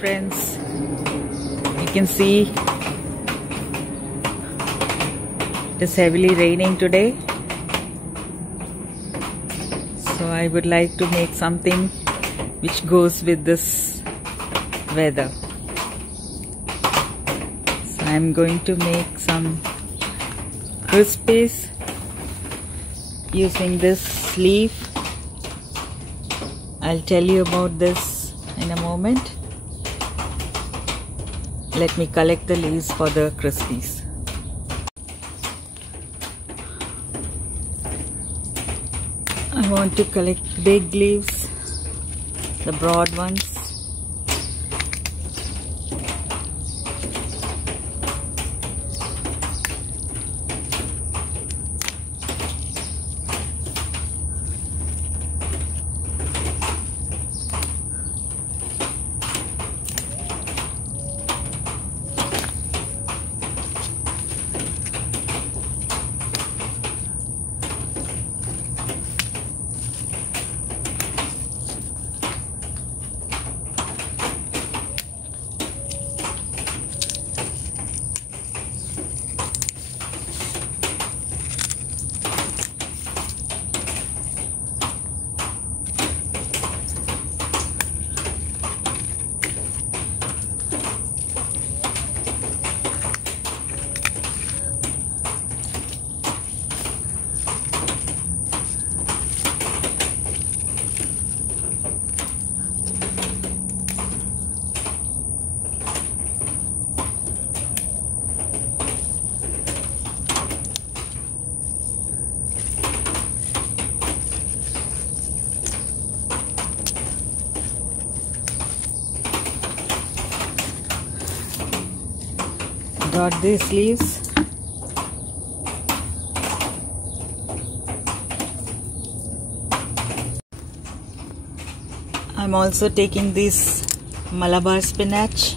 friends, you can see it is heavily raining today, so I would like to make something which goes with this weather. So I am going to make some crispies using this leaf. I'll tell you about this in a moment. Let me collect the leaves for the crispies. I want to collect big leaves, the broad ones. Got these leaves. I'm also taking this Malabar spinach.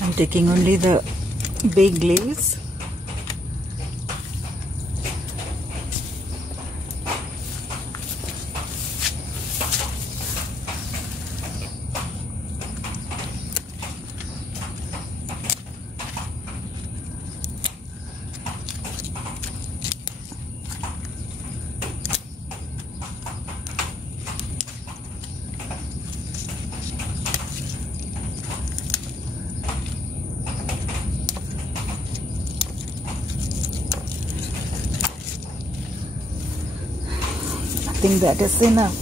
I'm taking only the big leaves. I think that is enough.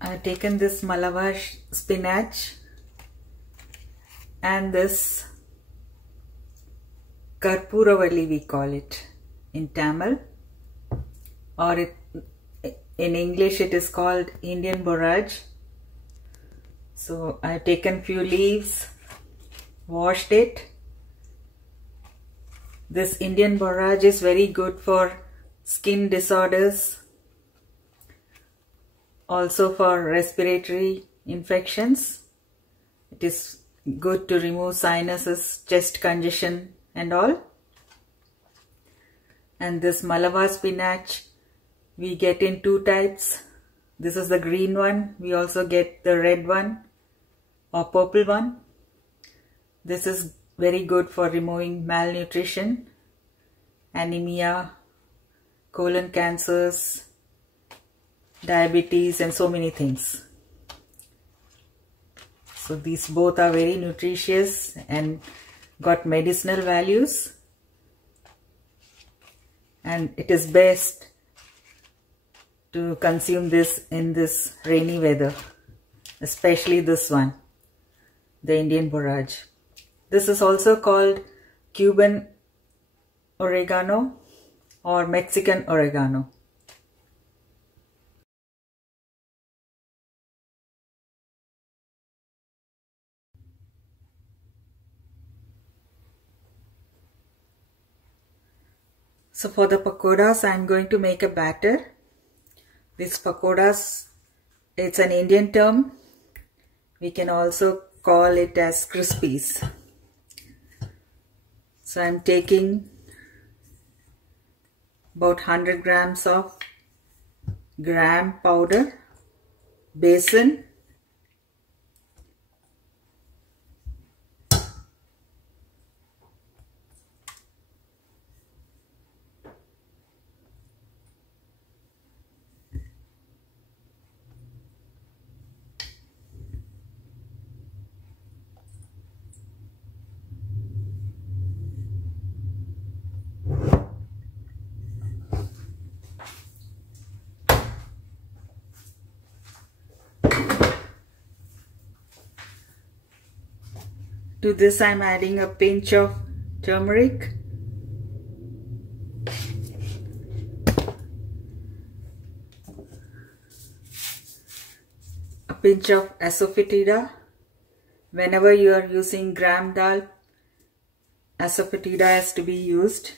I have taken this Malabar spinach and this Karpooravalli, we call it in Tamil, or in English it is called Indian borage. So I have taken few leaves, washed it. This Indian borage is very good for skin disorders, also for respiratory infections. It is good to remove sinuses, chest congestion and all. And this Malabar spinach we get in two types. This is the green one. We also get the red one or purple one. This is very good for removing malnutrition, anemia, colon cancers, diabetes and so many things. So these both are very nutritious and got medicinal values, and it is best to consume this in this rainy weather. especially this one, the Indian borage. This is also called Cuban oregano or Mexican oregano. So for the pakoras, I am going to make a batter. These pakoras, it's an Indian term. We can also call it as crispies. So I am taking about 100 grams of gram powder, besan, to this I am adding a pinch of turmeric, a pinch of asafoetida. Whenever you are using gram dal, asafoetida has to be used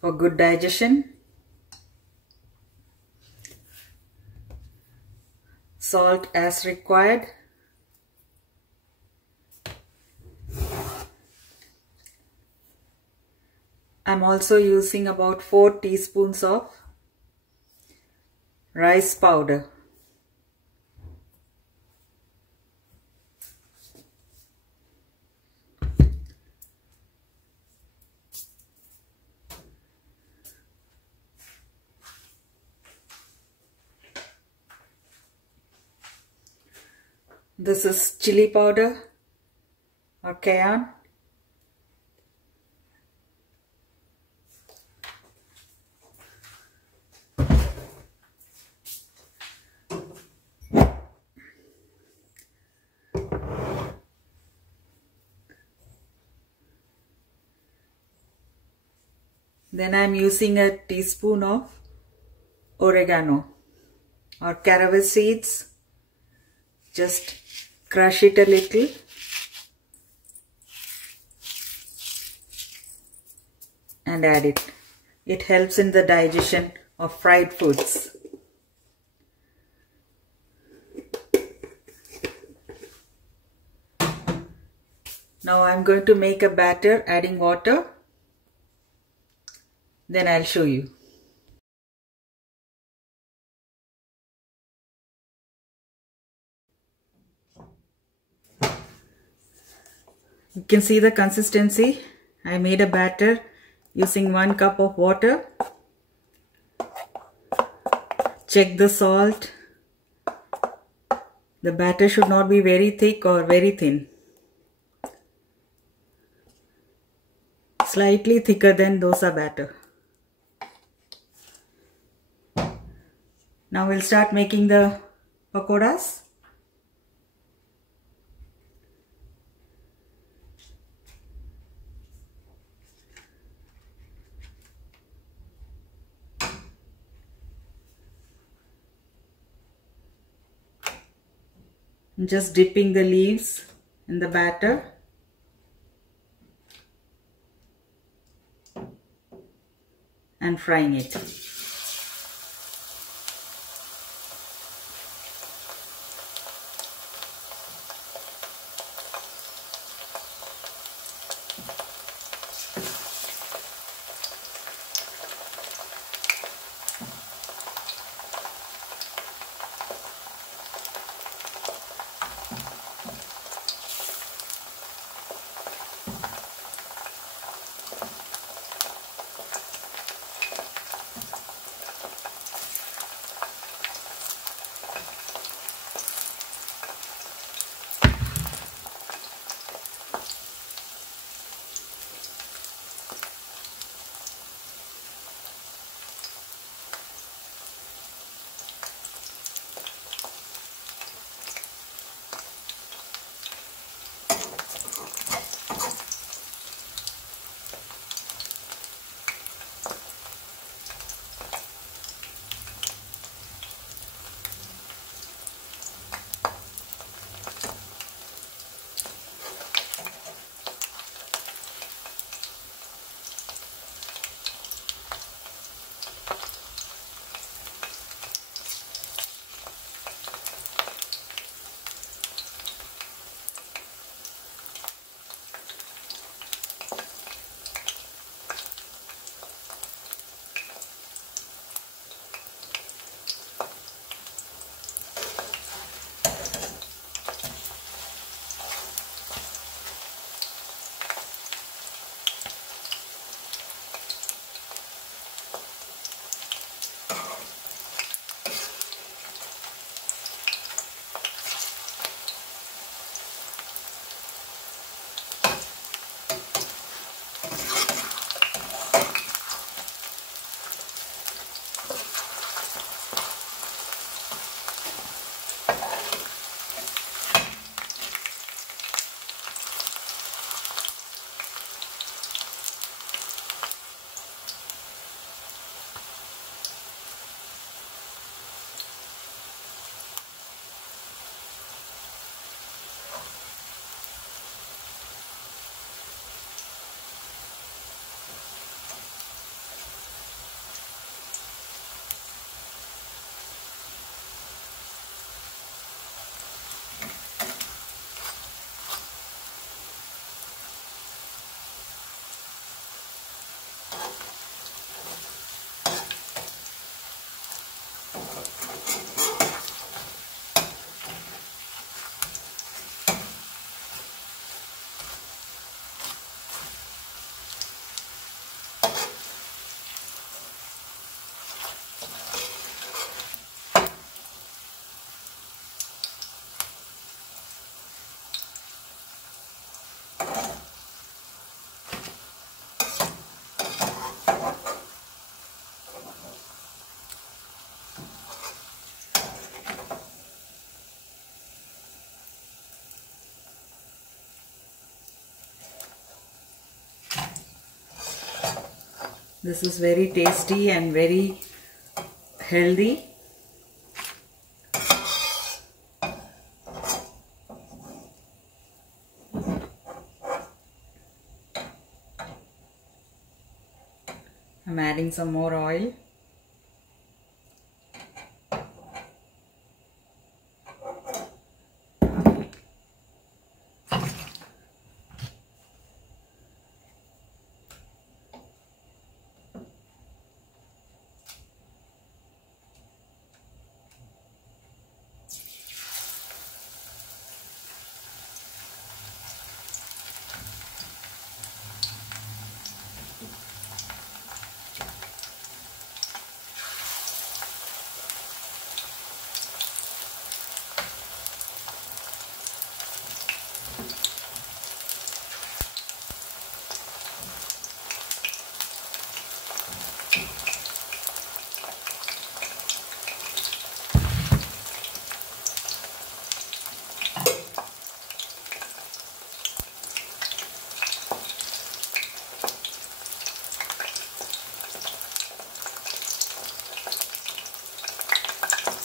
for good digestion. Salt as required. I'm also using about 4 teaspoons of rice powder. This is chili powder or cayenne. Then I am using a teaspoon of oregano or caraway seeds. Just crush it a little and add it. It helps in the digestion of fried foods. Now I am going to make a batter adding water. Then I'll show you. You can see the consistency. I made a batter using 1 cup of water. Check the salt. The batter should not be very thick or very thin. Slightly thicker than dosa batter. Now we'll start making the pakoras. I'm just dipping the leaves in the batter. And frying it. This is very tasty and very healthy. I'm adding some more oil.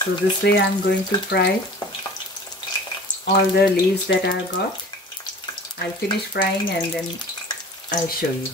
So this way I'm going to fry all the leaves that I've got. I'll finish frying and then I'll show you.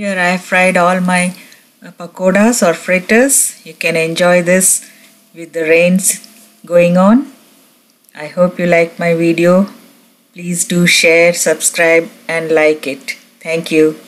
Here I have fried all my pakoras or fritters. You can enjoy this with the rains going on. I hope you like my video. Please do share, subscribe and like it. Thank you.